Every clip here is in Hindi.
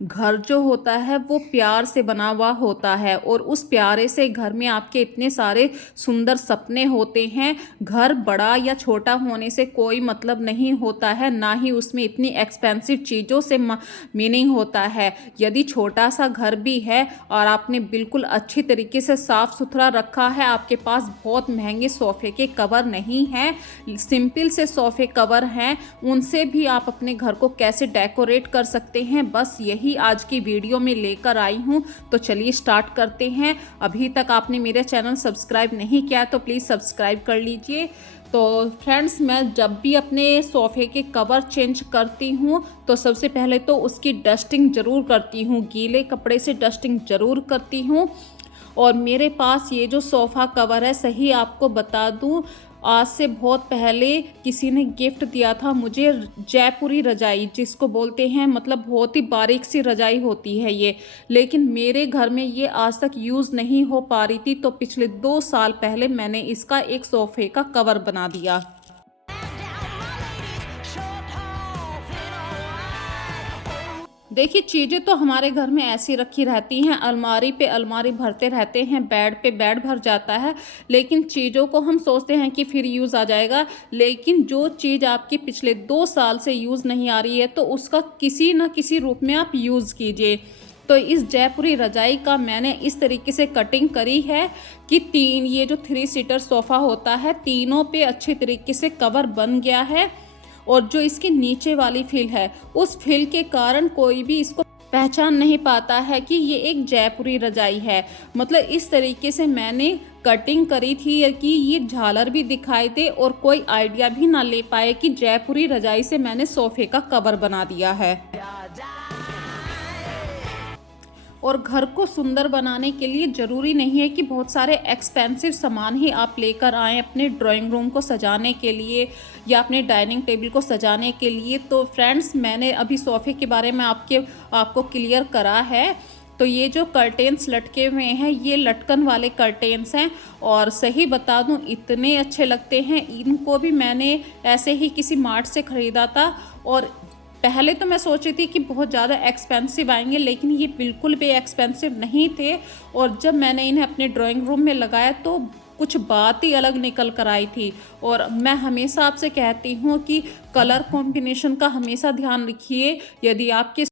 घर जो होता है वो प्यार से बना हुआ होता है और उस प्यारे से घर में आपके इतने सारे सुंदर सपने होते हैं। घर बड़ा या छोटा होने से कोई मतलब नहीं होता है, ना ही उसमें इतनी एक्सपेंसिव चीज़ों से मीनिंग होता है। यदि छोटा सा घर भी है और आपने बिल्कुल अच्छी तरीके से साफ़ सुथरा रखा है, आपके पास बहुत महंगे सोफ़े के कवर नहीं हैं, सिंपल से सोफ़े कवर हैं, उनसे भी आप अपने घर को कैसे डेकोरेट कर सकते हैं, बस यही आज की वीडियो में लेकर आई हूँ। तो चलिए स्टार्ट करते हैं। अभी तक आपने मेरा चैनल सब्सक्राइब नहीं किया तो प्लीज़ सब्सक्राइब कर लीजिए। तो फ्रेंड्स, मैं जब भी अपने सोफ़े के कवर चेंज करती हूँ तो सबसे पहले तो उसकी डस्टिंग ज़रूर करती हूँ, गीले कपड़े से डस्टिंग ज़रूर करती हूँ। और मेरे पास ये जो सोफ़ा कवर है, सही आपको बता दूँ, आज से बहुत पहले किसी ने गिफ्ट दिया था मुझे जयपुरी रजाई, जिसको बोलते हैं, मतलब बहुत ही बारीक सी रजाई होती है ये। लेकिन मेरे घर में ये आज तक यूज़ नहीं हो पा रही थी, तो पिछले 2 साल पहले मैंने इसका एक सोफ़े का कवर बना दिया। देखिए, चीज़ें तो हमारे घर में ऐसी रखी रहती हैं, अलमारी पे अलमारी भरते रहते हैं, बेड पे बेड भर जाता है, लेकिन चीज़ों को हम सोचते हैं कि फिर यूज़ आ जाएगा। लेकिन जो चीज़ आपकी पिछले 2 साल से यूज़ नहीं आ रही है, तो उसका किसी न किसी रूप में आप यूज़ कीजिए। तो इस जयपुरी रजाई का मैंने इस तरीके से कटिंग करी है कि ये जो 3 सीटर सोफ़ा होता है, तीनों पे अच्छे तरीके से कवर बन गया है। और जो इसकी नीचे वाली फिल है, उस फिल के कारण कोई भी इसको पहचान नहीं पाता है कि ये एक जयपुरी रजाई है। मतलब इस तरीके से मैंने कटिंग करी थी कि ये झालर भी दिखाई दे और कोई आइडिया भी ना ले पाए कि जयपुरी रजाई से मैंने सोफ़े का कवर बना दिया है। और घर को सुंदर बनाने के लिए ज़रूरी नहीं है कि बहुत सारे एक्सपेंसिव सामान ही आप लेकर आएँ अपने ड्राइंग रूम को सजाने के लिए या अपने डाइनिंग टेबल को सजाने के लिए। तो फ्रेंड्स, मैंने अभी सोफ़े के बारे में आपको क्लियर करा है। तो ये जो कर्टेन्स लटके हुए हैं, ये लटकन वाले कर्टेन्स हैं और सही बता दूं, इतने अच्छे लगते हैं। इनको भी मैंने ऐसे ही किसी मार्ट से ख़रीदा था और पहले तो मैं सोची थी कि बहुत ज़्यादा एक्सपेंसिव आएंगे, लेकिन ये बिल्कुल भी एक्सपेंसिव नहीं थे। और जब मैंने इन्हें अपने ड्राइंग रूम में लगाया तो कुछ बात ही अलग निकल कर आई थी। और मैं हमेशा आपसे कहती हूँ कि कलर कॉम्बिनेशन का हमेशा ध्यान रखिए। यदि आपके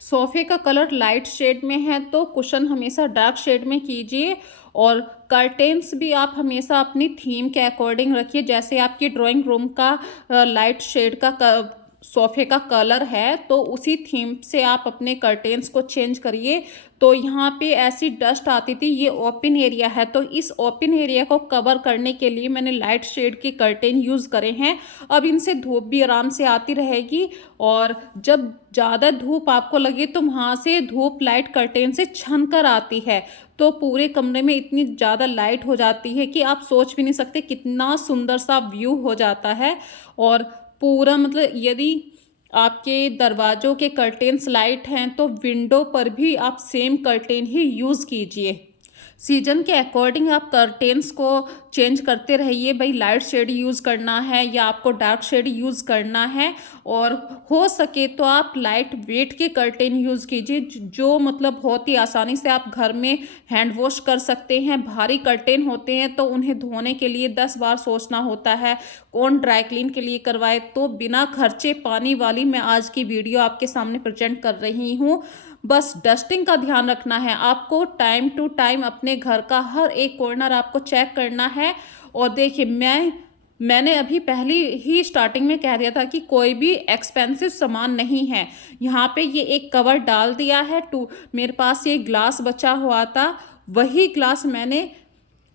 सोफ़े का कलर लाइट शेड में है तो कुशन हमेशा डार्क शेड में कीजिए। और कर्टेन्स भी आप हमेशा अपनी थीम के अकॉर्डिंग रखिए। जैसे आपकी ड्राइंग रूम का लाइट शेड का सोफ़े का कलर है, तो उसी थीम से आप अपने कर्टेन्स को चेंज करिए। तो यहाँ पे ऐसी डस्ट आती थी, ये ओपन एरिया है, तो इस ओपन एरिया को कवर करने के लिए मैंने लाइट शेड के कर्टेन यूज़ करे हैं। अब इनसे धूप भी आराम से आती रहेगी और जब ज़्यादा धूप आपको लगे तो वहाँ से धूप लाइट कर्टेन से छन कर आती है, तो पूरे कमरे में इतनी ज़्यादा लाइट हो जाती है कि आप सोच भी नहीं सकते कितना सुंदर सा व्यू हो जाता है। और पूरा मतलब यदि आपके दरवाज़ों के कर्टेन्स लाइट हैं तो विंडो पर भी आप सेम कर्टेन ही यूज़ कीजिए। सीजन के अकॉर्डिंग आप कर्टेन्स को चेंज करते रहिए, भाई लाइट शेड यूज़ करना है या आपको डार्क शेड यूज़ करना है। और हो सके तो आप लाइट वेट के कर्टेन यूज़ कीजिए, जो मतलब बहुत ही आसानी से आप घर में हैंड वॉश कर सकते हैं। भारी कर्टेन होते हैं तो उन्हें धोने के लिए 10 बार सोचना होता है, कौन ड्राई क्लीन के लिए करवाए। तो बिना खर्चे पानी वाली मैं आज की वीडियो आपके सामने प्रेजेंट कर रही हूँ। बस डस्टिंग का ध्यान रखना है आपको, टाइम टू टाइम अपने घर का हर एक कॉर्नर आपको चेक करना है। और देखिए, मैंने अभी पहली ही स्टार्टिंग में कह दिया था कि कोई भी एक्सपेंसिव सामान नहीं है। यहाँ पे ये एक कवर डाल दिया है। मेरे पास ये ग्लास बचा हुआ था, वही ग्लास मैंने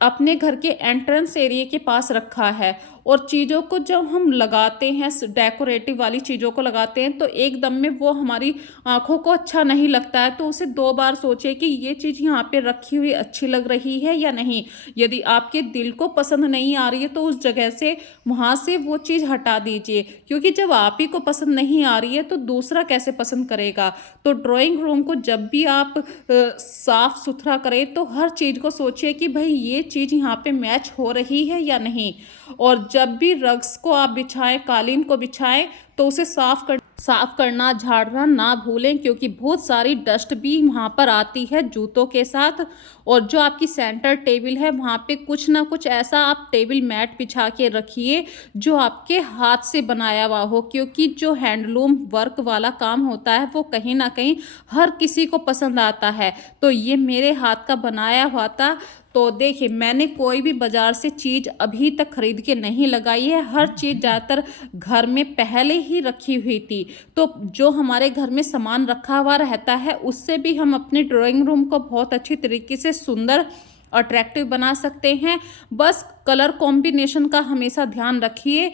अपने घर के एंट्रेंस एरिया के पास रखा है। और चीज़ों को जब हम लगाते हैं, डेकोरेटिव वाली चीज़ों को लगाते हैं, तो एकदम में वो हमारी आँखों को अच्छा नहीं लगता है, तो उसे 2 बार सोचें कि ये चीज़ यहाँ पे रखी हुई अच्छी लग रही है या नहीं। यदि आपके दिल को पसंद नहीं आ रही है तो उस जगह से वहाँ से वो चीज़ हटा दीजिए, क्योंकि जब आप ही को पसंद नहीं आ रही है तो दूसरा कैसे पसंद करेगा। तो ड्राइंग रूम को जब भी आप साफ सुथरा करें तो हर चीज़ को सोचिए कि भाई ये चीज़ यहाँ पे मैच हो रही है या नहीं। और जब भी रग्स को आप बिछाएं, कालीन को बिछाएं, तो उसे साफ करना, झाड़ना ना भूलें, क्योंकि बहुत सारी डस्ट भी वहाँ पर आती है जूतों के साथ। और जो आपकी सेंटर टेबल है वहाँ पे कुछ ना कुछ ऐसा आप टेबल मैट बिछा के रखिए जो आपके हाथ से बनाया हुआ हो, क्योंकि जो हैंडलूम वर्क वाला काम होता है वो कहीं ना कहीं हर किसी को पसंद आता है। तो ये मेरे हाथ का बनाया हुआ था। तो देखिए, मैंने कोई भी बाज़ार से चीज़ अभी तक खरीद के नहीं लगाई है, हर चीज़ ज़्यादातर घर में पहले ही रखी हुई थी। तो जो हमारे घर में सामान रखा हुआ रहता है उससे भी हम अपने ड्राइंग रूम को बहुत अच्छी तरीके से सुंदर अट्रैक्टिव बना सकते हैं। बस कलर कॉम्बिनेशन का हमेशा ध्यान रखिए।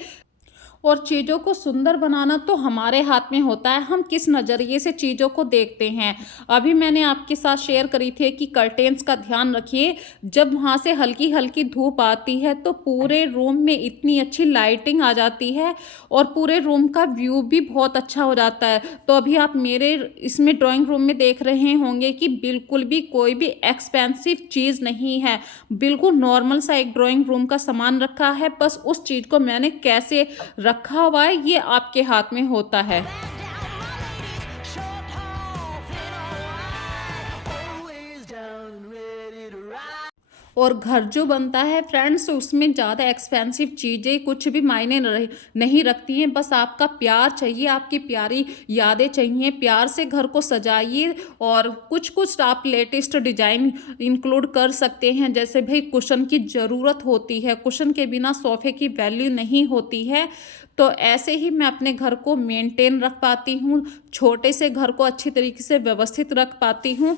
और चीज़ों को सुंदर बनाना तो हमारे हाथ में होता है, हम किस नज़रिए से चीज़ों को देखते हैं। अभी मैंने आपके साथ शेयर करी थी कि कर्टेन्स का ध्यान रखिए, जब वहाँ से हल्की हल्की धूप आती है तो पूरे रूम में इतनी अच्छी लाइटिंग आ जाती है और पूरे रूम का व्यू भी बहुत अच्छा हो जाता है। तो अभी आप मेरे इसमें ड्राइंग रूम में देख रहे होंगे कि बिल्कुल भी कोई भी एक्सपेंसिव चीज़ नहीं है, बिल्कुल नॉर्मल सा एक ड्राइंग रूम का सामान रखा है। बस उस चीज़ को मैंने कैसे रखा हुआ है ये आपके हाथ में होता है। और घर जो बनता है फ्रेंड्स, उसमें ज़्यादा एक्सपेंसिव चीज़ें कुछ भी मायने नहीं रखती हैं। बस आपका प्यार चाहिए, आपकी प्यारी यादें चाहिए, प्यार से घर को सजाइए। और कुछ कुछ आप लेटेस्ट डिज़ाइन इंक्लूड कर सकते हैं, जैसे भाई कुशन की ज़रूरत होती है, कुशन के बिना सोफ़े की वैल्यू नहीं होती है। तो ऐसे ही मैं अपने घर को मेंटेन रख पाती हूँ, छोटे से घर को अच्छी तरीके से व्यवस्थित रख पाती हूँ।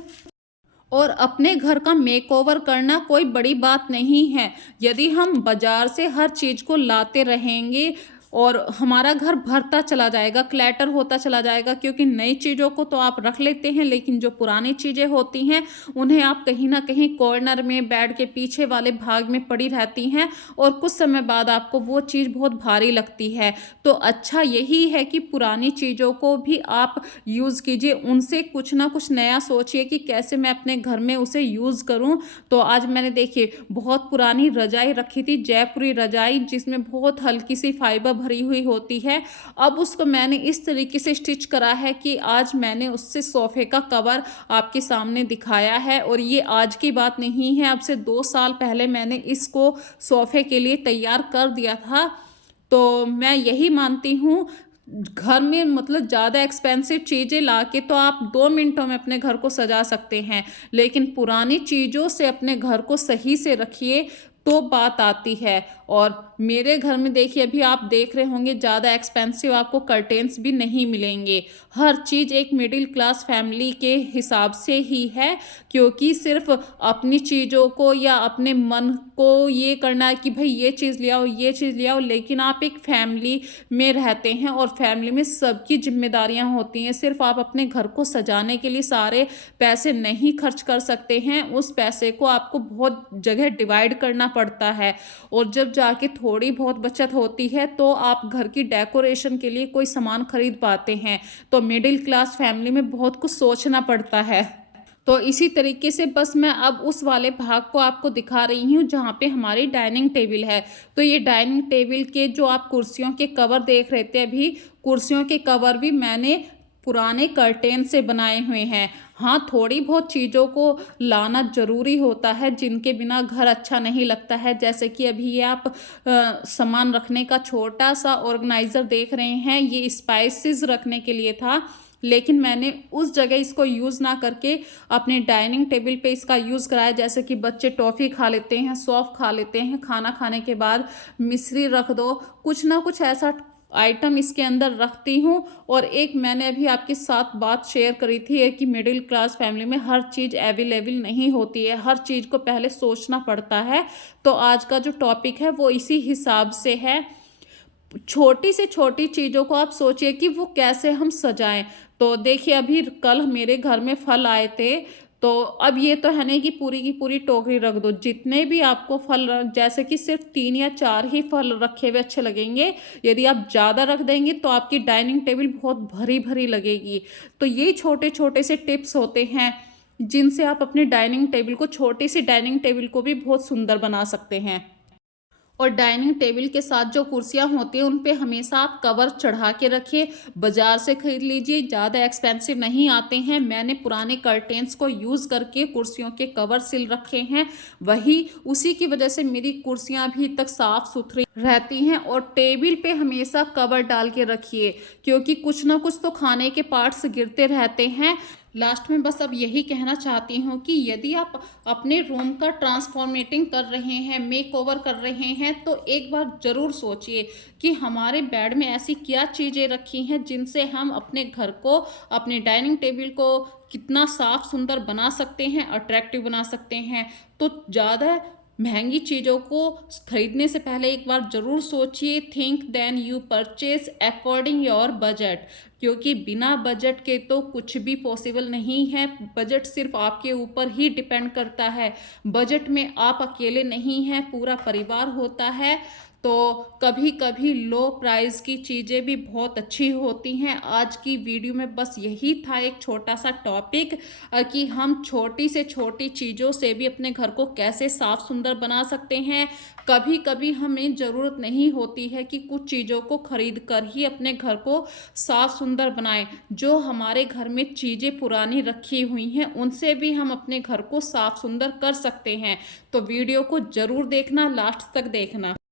और अपने घर का मेकओवर करना कोई बड़ी बात नहीं है। यदि हम बाजार से हर चीज़ को लाते रहेंगे और हमारा घर भरता चला जाएगा, क्लैटर होता चला जाएगा, क्योंकि नई चीज़ों को तो आप रख लेते हैं लेकिन जो पुरानी चीज़ें होती हैं उन्हें आप कहीं ना कहीं कॉर्नर में, बेड के पीछे वाले भाग में पड़ी रहती हैं और कुछ समय बाद आपको वो चीज़ बहुत भारी लगती है। तो अच्छा यही है कि पुरानी चीज़ों को भी आप यूज़ कीजिए, उनसे कुछ ना कुछ नया सोचिए कि कैसे मैं अपने घर में उसे यूज़ करूं। तो आज मैंने देखिए बहुत पुरानी रजाई रखी थी, जयपुरी रजाई, जिसमें बहुत हल्की सी फाइबर भरी हुई होती है। अब उसको मैंने इस तरीके से स्टिच करा है कि आज मैंने उससे सोफ़े का कवर आपके सामने दिखाया है। और ये आज की बात नहीं है, अब से 2 साल पहले मैंने इसको सोफ़े के लिए तैयार कर दिया था। तो मैं यही मानती हूँ, घर में मतलब ज़्यादा एक्सपेंसिव चीज़ें लाके तो आप 2 मिनटों में अपने घर को सजा सकते हैं, लेकिन पुरानी चीज़ों से अपने घर को सही से रखिए तो बात आती है। और मेरे घर में देखिए, अभी आप देख रहे होंगे ज़्यादा एक्सपेंसिव आपको कर्टेन्स भी नहीं मिलेंगे। हर चीज़ एक मिडिल क्लास फैमिली के हिसाब से ही है, क्योंकि सिर्फ अपनी चीज़ों को या अपने मन को ये करना है कि भाई ये चीज़ ले आओ, ये चीज़ ले आओ, लेकिन आप एक फैमिली में रहते हैं और फैमिली में सबकी जिम्मेदारियां होती हैं। सिर्फ आप अपने घर को सजाने के लिए सारे पैसे नहीं खर्च कर सकते हैं, उस पैसे को आपको बहुत जगह डिवाइड करना पड़ता है। और जब जाके थोड़ी बहुत बचत होती है तो आप घर की डेकोरेशन के लिए कोई सामान खरीद पाते हैं। तो मिडिल क्लास फैमिली में बहुत कुछ सोचना पड़ता है। तो इसी तरीके से बस मैं अब उस वाले भाग को आपको दिखा रही हूँ जहाँ पे हमारी डाइनिंग टेबल है। तो ये डाइनिंग टेबल के जो आप कुर्सियों के कवर देख रहे थे, अभी कुर्सियों के कवर भी मैंने पुराने कर्टेन से बनाए हुए हैं। हाँ, थोड़ी बहुत चीज़ों को लाना ज़रूरी होता है जिनके बिना घर अच्छा नहीं लगता है। जैसे कि अभी ये आप सामान रखने का छोटा सा ऑर्गेनाइज़र देख रहे हैं, ये स्पाइसेस रखने के लिए था, लेकिन मैंने उस जगह इसको यूज़ ना करके अपने डाइनिंग टेबल पे इसका यूज़ कराया। जैसे कि बच्चे टॉफ़ी खा लेते हैं, सॉफ खा लेते हैं, खाना खाने के बाद मिश्री रख दो, कुछ ना कुछ ऐसा आइटम इसके अंदर रखती हूँ। और एक मैंने अभी आपके साथ बात शेयर करी थी कि मिडिल क्लास फैमिली में हर चीज़ अवेलेबल नहीं होती है, हर चीज़ को पहले सोचना पड़ता है। तो आज का जो टॉपिक है वो इसी हिसाब से है। छोटी से छोटी चीज़ों को आप सोचिए कि वो कैसे हम सजाएं। तो देखिए, अभी कल मेरे घर में फल आए थे, तो अब ये तो है नहीं कि पूरी की पूरी टोकरी रख दो, जितने भी आपको फल, जैसे कि सिर्फ 3 या 4 ही फल रखे हुए अच्छे लगेंगे। यदि आप ज़्यादा रख देंगे तो आपकी डाइनिंग टेबल बहुत भरी भरी लगेगी। तो ये छोटे छोटे से टिप्स होते हैं जिनसे आप अपनी डाइनिंग टेबल को, छोटी सी डाइनिंग टेबल को भी बहुत सुंदर बना सकते हैं। और डाइनिंग टेबल के साथ जो कुर्सियाँ होती हैं उन पे हमेशा आप कवर चढ़ा के रखिए। बाज़ार से खरीद लीजिए, ज़्यादा एक्सपेंसिव नहीं आते हैं। मैंने पुराने कर्टेन्स को यूज़ करके कुर्सियों के कवर सिल रखे हैं, उसी की वजह से मेरी कुर्सियाँ अभी तक साफ-सुथरी रहती हैं। और टेबल पे हमेशा कवर डाल के रखिए, क्योंकि कुछ ना कुछ तो खाने के पार्ट्स गिरते रहते हैं। लास्ट में बस अब यही कहना चाहती हूँ कि यदि आप अपने रूम का ट्रांसफॉर्मेटिंग कर रहे हैं, मेकओवर कर रहे हैं, तो एक बार ज़रूर सोचिए कि हमारे बेड में ऐसी क्या चीज़ें रखी हैं जिनसे हम अपने घर को, अपने डाइनिंग टेबल को कितना साफ सुंदर बना सकते हैं, अट्रैक्टिव बना सकते हैं। तो ज़्यादा महंगी चीज़ों को खरीदने से पहले एक बार ज़रूर सोचिए। Think then you purchase according your budget, क्योंकि बिना बजट के तो कुछ भी पॉसिबल नहीं है। बजट सिर्फ आपके ऊपर ही डिपेंड करता है। बजट में आप अकेले नहीं हैं, पूरा परिवार होता है। तो कभी कभी लो प्राइस की चीज़ें भी बहुत अच्छी होती हैं। आज की वीडियो में बस यही था एक छोटा सा टॉपिक, कि हम छोटी से छोटी चीज़ों से भी अपने घर को कैसे साफ सुंदर बना सकते हैं। कभी कभी हमें ज़रूरत नहीं होती है कि कुछ चीज़ों को खरीद कर ही अपने घर को साफ सुंदर बनाएं। जो हमारे घर में चीज़ें पुरानी रखी हुई हैं उनसे भी हम अपने घर को साफ सुंदर कर सकते हैं। तो वीडियो को ज़रूर देखना, लास्ट तक देखना।